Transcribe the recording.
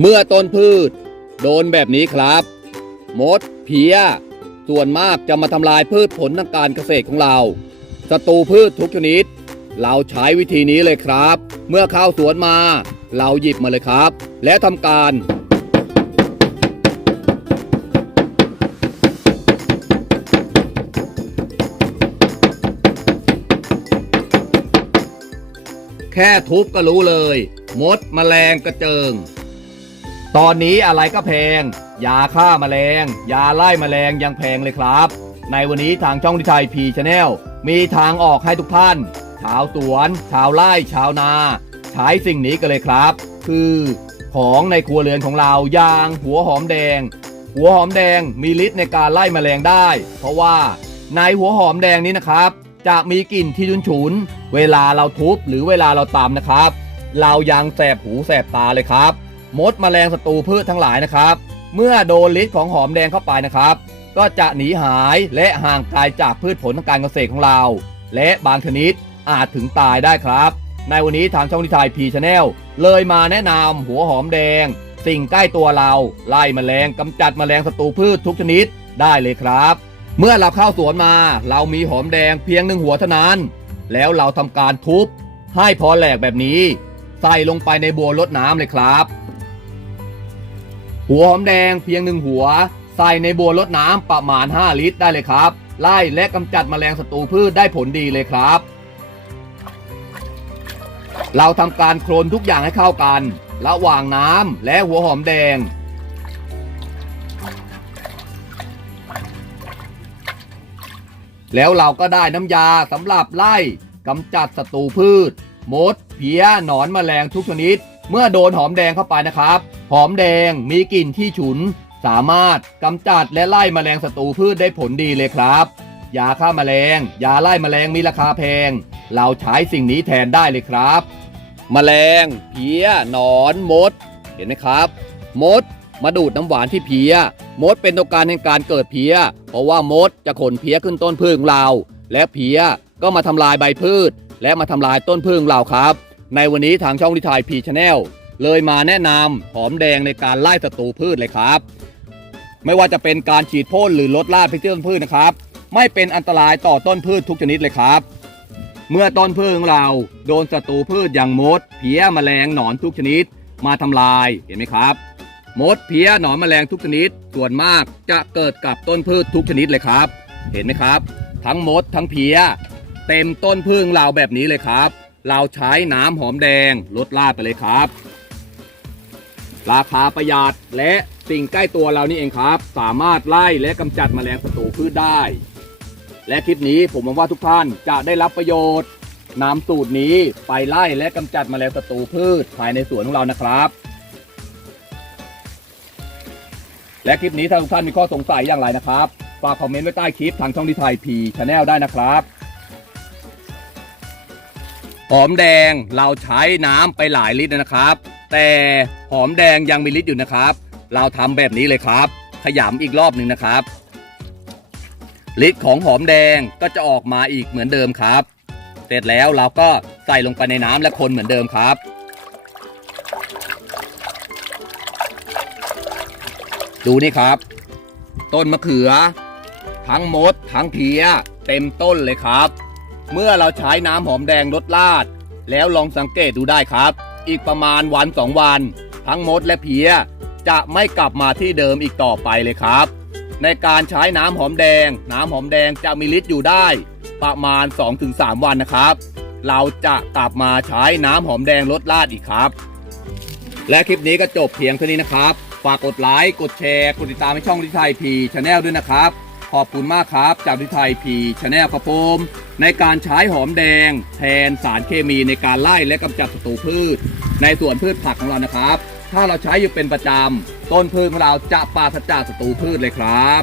เมื่อต้นพืช โดนแบบนี้ครับ มดเพี้ย ส่วนมากจะมาทำลายพืชผลทางการเกษตรของเราศัตรูพืชทุกชนิด เราใช้วิธีนี้เลยครับ เมื่อเข้าสวนมา เราหยิบมาเลยครับ และทำการแค่ทุบก็รู้เลย มดแมลงกระเจิง ตอนนี้อะไรก็แพง ยาฆ่าแมลง ยาไล่แมลงยังแพงเลยครับ ในวันนี้ทางช่องทิไทยพีชแนลมีทางออกให้ทุกท่าน ชาวสวน ชาวไร่ชาวนา ใช้สิ่งนี้กันเลยครับ คือของในครัวเรือนของเรายางหัวหอมแดง หัวหอมแดงมีฤทธิ์ในการไล่แมลงได้ เพราะว่าในหัวหอมแดงนี้นะครับ จะมีกลิ่นที่ฉุนๆเวลาเราทุบหรือเวลาเราตำนะครับ เรายังแสบหูแสบตาเลยครับ มดแมลงศัตรูพืชทั้งหลายนะครับ เมื่อโดนฤทธิ์ของหอมแดงเข้าไปนะครับ ก็จะหนีหายและห่างไกลจากพืชผลทางการเกษตรของเรา และบางชนิดอาจถึงตายได้ครับ ในวันนี้ทางช่องทิทายพีชแนลเลยมาแนะนำหัวหอมแดง สิ่งใกล้ตัวเรา ไล่แมลงกำจัดแมลงศัตรูพืชทุกชนิดได้เลยครับ เมื่อเราเข้าสวนมา เรามีหอมแดงเพียงหนึ่งหัวเท่านั้น แล้วเราทำการทุบให้พอแหลกแบบนี้ ใส่ลงไปในบัวรดน้ำเลยครับ หัวหอมแดงเพียงหนึ่งหัว ใส่ในบัวรดน้ำประมาณ 5 ลิตรได้เลยครับ ไล่และกำจัดแมลงศัตรูพืชได้ผลดีเลยครับ เราทำการโคลนทุกอย่างให้เข้ากัน ระหว่างน้ำและหัวหอมแดง แล้วเราก็ได้น้ำยาสำหรับไล่กำจัดศัตรูพืช มด เพี้ย หนอนแมลงทุกชนิด เมื่อโดนหอมแดงเข้าไปนะครับ หอมแดงมีกลิ่นที่ฉุน สามารถกำจัดและไล่แมลงศัตรูพืชได้ผลดีเลยครับยาฆ่าแมลงยาไล่แมลงมีราคาแพง เราใช้สิ่งนี้แทนได้เลยครับแมลง เพี้ยหนอนมด เห็นไหมครับ มด มาดูดน้ำหวานที่เพี้ย มดเป็นตัวการในการเกิดเพี้ย เพราะว่ามดจะขนเพี้ยขึ้นต้นพืชของเรา และเพี้ยก็มาทำลายใบพืช และมาทำลายต้นพืชของเราครับ ในวันนี้ทางช่องดิทายพีชแนลเลยมาแนะนำหอมแดงในการไล่ศัตรูพืชเลยครับ ไม่ว่าจะเป็นการฉีดพ่นหรือลดราดไปที่ต้นพืชนะครับ ไม่เป็นอันตรายต่อต้นพืชทุกชนิดเลยครับ เมื่อต้นพืชของเราโดนศัตรูพืชอย่างมด เพี้ยแมลงหนอนทุกชนิด มาทำลายเห็นไหมครับ มดเพี้ยหนอนแมลงทุกชนิด ส่วนมากจะเกิดกับต้นพืชทุกชนิดเลยครับ เห็นไหมครับ ทั้งมดทั้งเพี้ย เต็มต้นพึ่งเราแบบนี้เลยครับ เราใช้น้ำหอมแดงลดลาดไปเลยครับ ราคาประหยัดและสิ่งใกล้ตัวเรานี่เองครับ สามารถไล่และกำจัดแมลงศัตรูพืชได้ และคลิปนี้ผมหวังว่าทุกท่านจะได้รับประโยชน์นำสูตรนี้ไปไล่และกำจัดแมลงศัตรูพืชภายในสวนของเรานะครับและคลิปนี้ถ้าทุกท่านมีข้อสงสัยอย่างไรนะครับ ฝากคอมเมนต์ไว้ใต้คลิปทางช่องดิไทยพีชาแนลได้นะครับ หอมแดงเราใช้น้ำไปหลายลิตรนะครับ แต่หอมแดงยังมีฤทธิ์อยู่นะครับ เราทำแบบนี้เลยครับ ขยำอีกรอบหนึ่งนะครับฤทธิ์ของหอมแดงก็จะออกมาอีกเหมือนเดิมครับ เสร็จแล้วเราก็ใส่ลงไปในน้ำและคนเหมือนเดิมครับดูนี่ครับ ต้นมะเขือ ทั้งมด ทั้งเพีย เต็มต้นเลยครับ เมื่อเราใช้น้ำหอมแดงลดลาด แล้วลองสังเกตดูได้ครับ อีกประมาณวันสองวัน ทั้งมดและเพียจะไม่กลับมาที่เดิมอีกต่อไปเลยครับ ในการใช้น้ำหอมแดง น้ำหอมแดงจะมีฤทธิ์อยู่ได้ ประมาณ 2-3 วันนะครับ เราจะกลับมาใช้น้ำหอมแดงลดลาดอีกครับ และคลิปนี้ก็จบเพียงเท่านี้นะครับ ฝากกดไลค์กดแชร์กดติดตามให้ช่องดิไทยพีชาแนลด้วยนะครับ ขอบคุณมากครับจากดิไทยพีชาแนลครับผม ในการใช้หอมแดง แทนสารเคมีในการไล่และกำจัดศัตรูพืช ในสวนพืชผักของเรานะครับ ถ้าเราใช้อยู่เป็นประจำต้นพืชของเราจะปราศจากศัตรูพืชเลยครับ